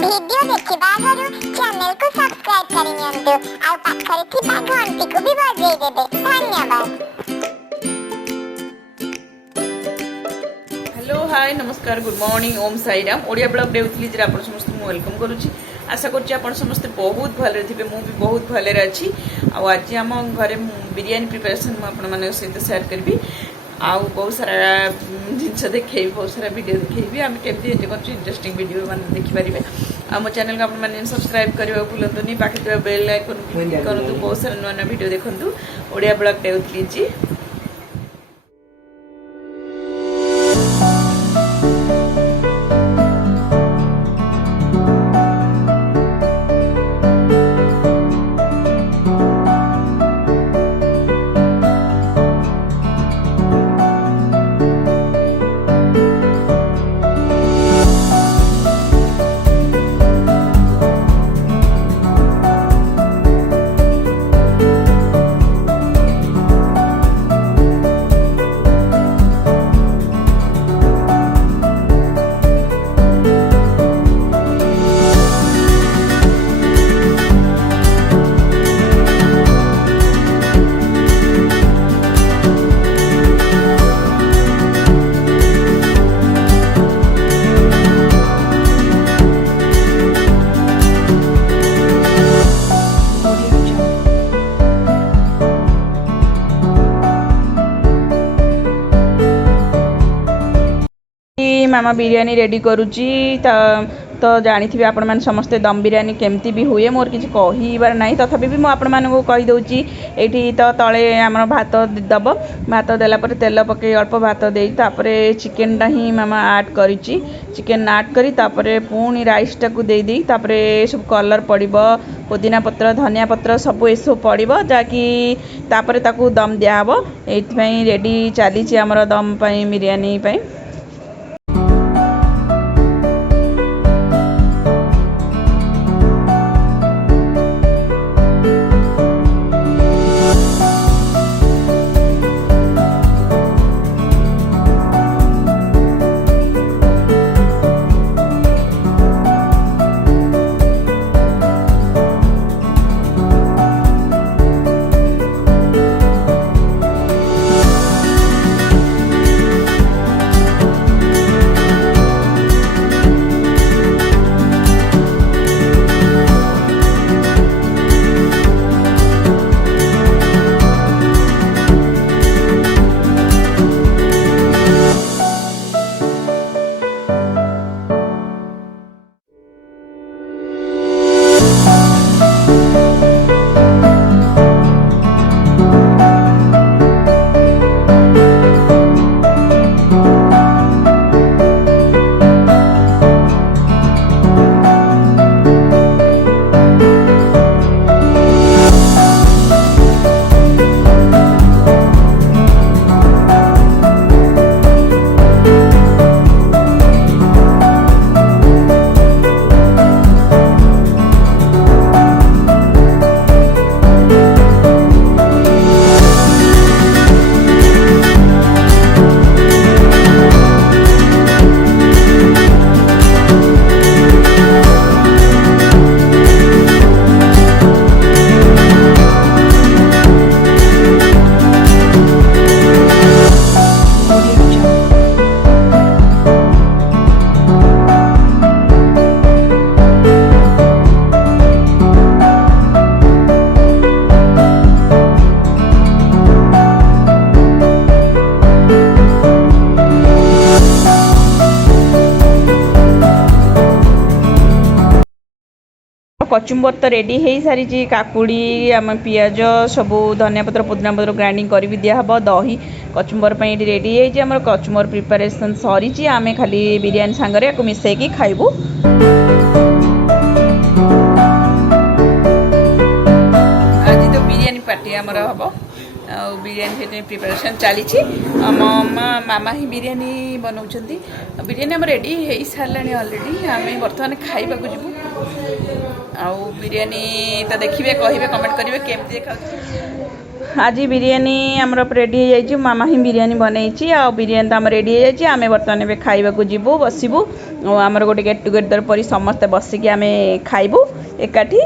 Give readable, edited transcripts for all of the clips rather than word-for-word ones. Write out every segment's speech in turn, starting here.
Video देखिबा आगरु channel को subscribe करि नियंतु आ पाखरे थिबा घंटी को भी बजाई देबे। धन्यवाद। हेलो हाय नमस्कार गुड मॉर्निंग ओम साई राम ओडिया ब्लॉग देउतली जे आपण समस्त मु वेलकम करूची। आशा करछि आपण समस्त बहुत भले थिबे मु भी बहुत भले अछि। आ आज हम घरे बिरयानी प्रिपरेशन म आपण माने सहित शेयर करबी। आउ बहुत सारा जिनस देखे बहुत सारा वीडियो देखेबी आम केमती एटे करछि इंटरेस्टिंग वीडियो माने देखि परिबे। आ मो चैनल को आपण माने सब्सक्राइब करबा भूलंतुनी पाखे तो बेल आइकन क्लिक करंतु बहुत सारा नया नया वीडियो देखंतु ओडिया ब्लॉग देउतली जी। मामा बिरयानी रेडी करुची तो जानी थी आपण मैंने समस्ते दम बिरयानी केमती भी हुए मोर किसी कहबार ना तथापि भी मुझे कहीदे ये तो तले आम भात दब भात देलापर तेल पकई अल्प भात दे चिकेनटा ही मामा आड कर चिकेन आड कर पुणी राइसटा को दे सब कलर पड़ो पुदीना पत्र धनिया पत्र सब ये सब पड़ो जहाँकि दम दिहब ये रेडी चली आमर दम बिरयानी। कचुम्बर तो रेडी हो सारी काकुड़ी आम पियाज सब धनिया पत्र पुदीना पत्र ग्राइंडिंग कर भी दिहब दही कचुम्बर पर रेडी होम कचुम्बर प्रिपरेशन सरी आम खाली बिरयानी सांगरे या मिसेकी खाइबू। आज तो बिरयानी पार्टी आमर हम बिरयानी प्रिपरेशन चली मामा ही बिरयानी बनाऊँच बिरयानी आम रेडी हो सारा अलरेडी आम बर्तमान खाइबा जीवु आउ बिरयानी तो देखिए कहे कमेंट करेंगे केमती देखा आज बिरियानी आमर रेडी हो जाइए मामा ही बिरियानी बनई आ बिरियानी तो आम रेडी हो जाइए आम बर्तमान ए खाइबा जीवु बसबू आमर गोटे गेट टुगेदर पर समस्ते बसिकी आम खाइबू एकाठी।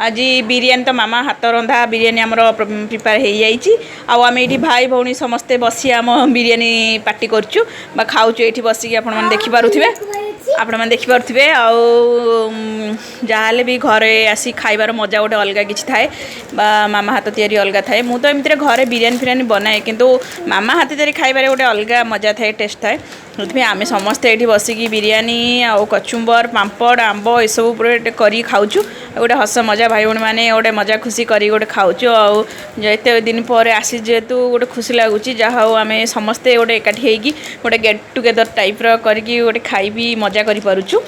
आज बिरियानी तो मामा हाथ रंधा बिरियानी आमर प्रिपेयर हो जाइए आम ये भाई भौणी समस्ते बसी आम बिरियानी पार्टी करुँ खाऊँ ये बसिक आप देखिपे आपण मैंने देखिपे जहाँ भी घरे आसी खाइबार मजा गोटे अलग किसी थाए मामा हाथ तैयारी अलग थाए मु तो एमती घरे बिरियानी फिरियानी बनाए किंतु मामा हाथ तैयारी खाइबार गोटे अलग मजा थाए टेस्ट थाए से आम समस्ते ये बसिकी बिरियानी आउ कचुम्बर पापड़ आंब यसबू कर खाऊँ गोटे हस मजा भाई भौणी मैंने गोटे मजा खुशी कर गोटे खाऊँ आत दिन पर आसी जेहेतु गोटे खुशी लगुच जहाँ हूँ आम समस्ते गोटे एकाठी होगी गोटे गेट टुगेदर टाइप करके गोटे खाई मजा कर पारुछु।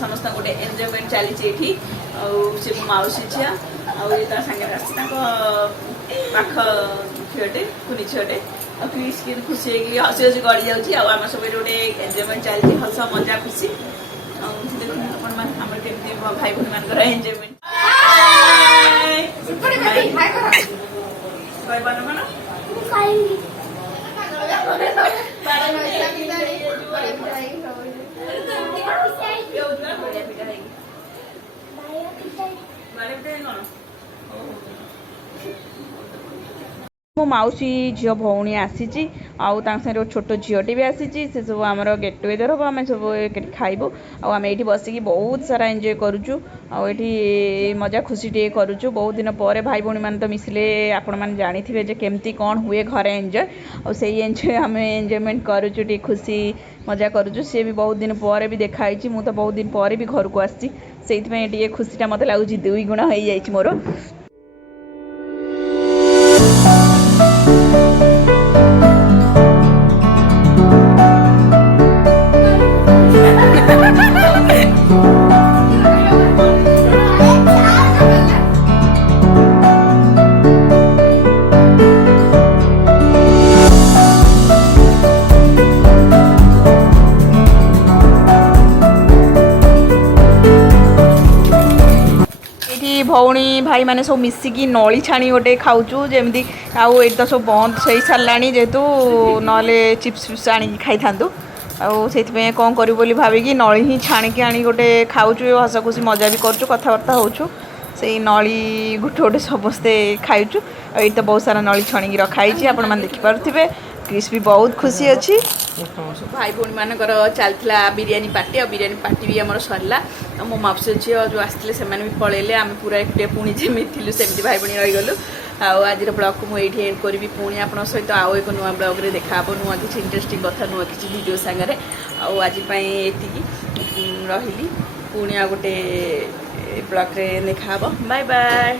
समस्त गोटे एंजॉयमेंट चली से मो मौसी झिया आगे पाख झीटे कुनी झीटे क्रिश की खुशी हसी हसी गड़ी जाऊँगी आम सब गोटे एंजॉयमेंट चलती हस मजा खुशी देखते भाई भौणी मान एंजॉयमेंट मो मौसी झील भौणी आसी आउ छोट झीटे भी आसी से सब आम गेट टुगेदर हम आम सब खाइबू आम ये बसिकी बहुत सारा एंजॉय करुचु आठी मजा खुशी टे करुचु बहुत दिन पर भाई भौणी मान तो मिसिले आपण मैंने जानी जे केमती कौन हुए घरे एंजॉय और से एंजॉय आम एंजॉयमेंट करुचु टे खुशी मजा करुचु सी भी बहुत दिन पर भी देखाई मु तो बहुत दिन पर भी घर को आसी से खुशीटा मत लगुच 2 गुण हो जाए मोर। भौणी भाई मैंने सब मिसिकी नली छाणी गोटे खाऊचु जमी आउ ये तो सब बंद हो सारा जेहेतु ना चिप्स फिप्स आणिकी खाई था से कौन करूँ बोली भाविकी नली ही छाणिकी आनी गोटे खाऊचु हस खुशी मजा भी करूँ कथबार्ता होचु से नली गोटे गोटे समस्ते खाइचु ये तो बहुत सारा नली छाणिकी रखाई आपण मैंने देखिपे क्रिश भी बहुत खुशी अच्छी भाई भौणी मानकर चलता बिरियानी पार्टी और बिरियानी पार्टी भी आम सरला मो मापसी झी जो आसते से भी पलैले आम पूरा एक पुणी जमी थी सेमती भाई भौणी रहीगलु आज ब्लॉग को मुझे एंड करी पुणी आप सहित आउ एक नुआ ब्लॉग रे देखा नुआ किसी इंटरेस्टिंग कथा नुआ किसी वीडियो सांगे आज रही पुणी आ गोटे ब्लॉग रे देखा बाय बाय।